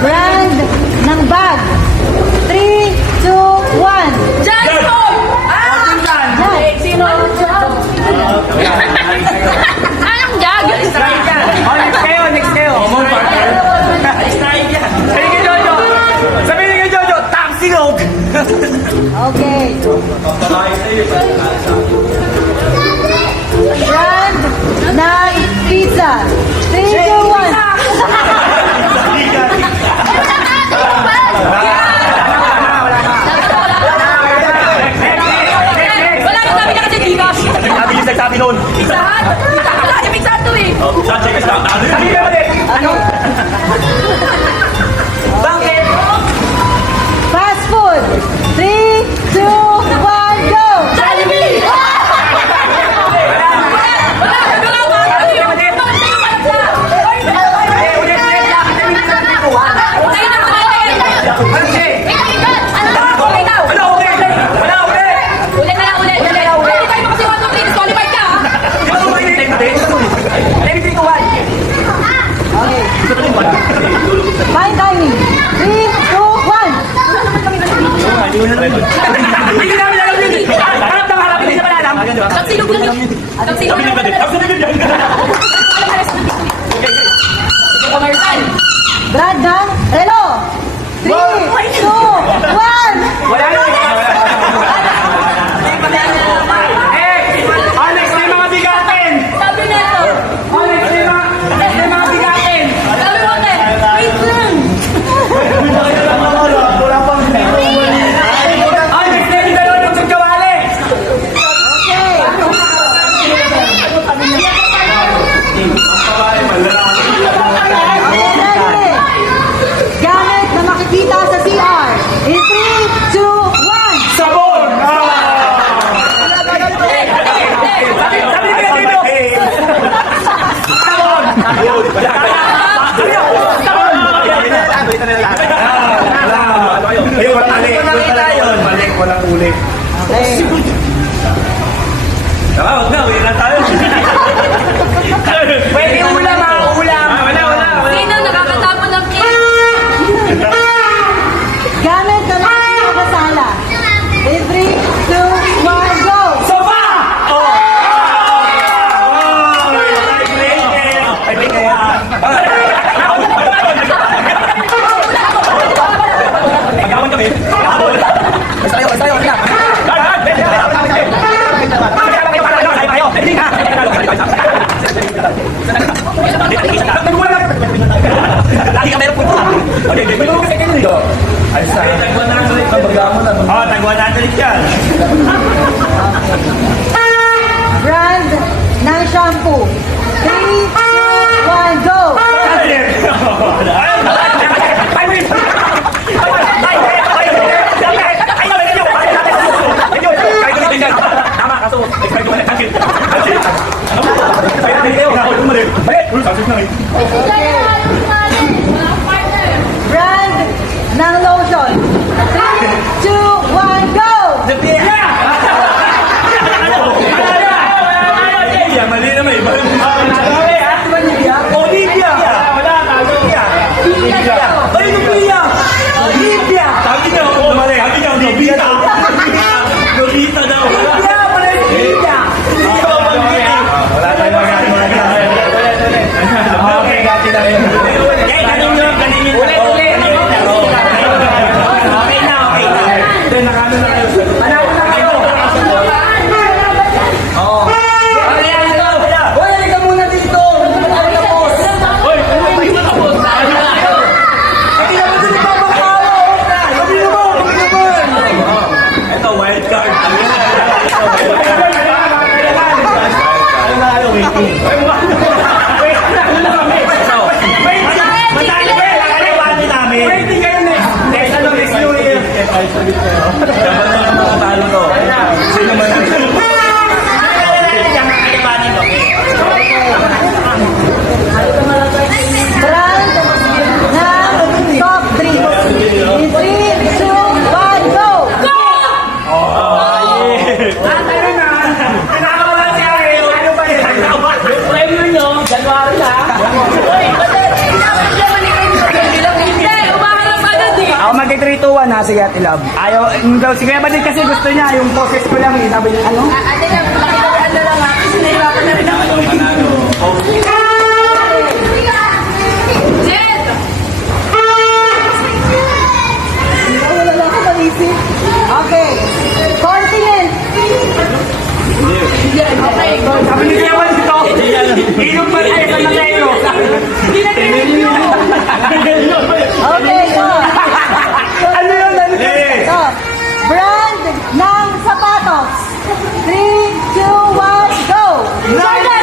Brand ng bag. 3, 2, 1. Johnson! Sino? Anong jag? Next kayo. Common partner. Sabihin kay Jojo. Sabihin kay Jojo, Tapsilog. Okay. Brand ng pizza. 3, 2, 1. Wala nang sabi na kasi Gcash. Sabi niya nagsabi noon. Pizza Hut? Pizza Hut to eh. Check us out. Sabi ka mali. Ano? Bakit? Fast food. 3, 2, 1, go! Jollibee! Okay. Fine dining. 3, 2, 1. Hindi namin alam yun. Harap ng harap, hindi naman alam. Tapsilog lang yun. Tapsilog lang yun. Commercial. Brand ng relo. 3, 2, 1. Wala na. Alex, may mga bigatin. Sabi nito. Alex, may mga bigatin. Sabi mo te. Wait lang. Alex, may bigalo yung sugkawali. Okay. Okay, ready. Gamit na makikita sa CR. In 3, 2, 1. Sabon. Sabi ni Kuya Tito. Sabon. Ayun, mali. Mali, walang ulit. Okay. Huwag na, uwi na tayo. Pwede ulam ha, ulam. Sino nakakatapon ng cake? Gamit na makikita sa sala. In 3, 2, 1, go! Sofa! Pagkawan kami. Basta tayo. Lagi ka meron punto. Okay, may mga kasi kayo nito. Ayos na. Tagwan na ulit. Tagwan na ulit yan. Brand ng shampoo. 3, 2, 1, go! Tama, kaso expect ko na cancel. Kaya natin kayo, nakakot mo rin. Balik! Sabi na rin. Brand ng lotion. 3, 2, 1, go! Mali naman iba. Olivia! Olivia! Sabi niya, mali. Sabi niya, Nobita. Nobita daw. Olivia! Wala tayong magagawa. Okay, gati na yun. pare ha. Hindi, umaharap agad eh. Ako mag-3, 2, 1 ha. Sige, Ate Love. Ayaw, sige ba din kasi gusto niya, yung poses ko lang, sabi niya, ano? Ate lang, makikitaan na lang ha. Kasi nahirapan na rin ako. Jet! Wala na ako maisip. Okay. Continent. Okay, go. Sabi ni Kuya Juan dito, ilog pa rin sa Mateo. Hindi na review. Okay, go. Ano yun? Ano yun? So, brand ng sapatos. 3, 2, 1, go! Jordan!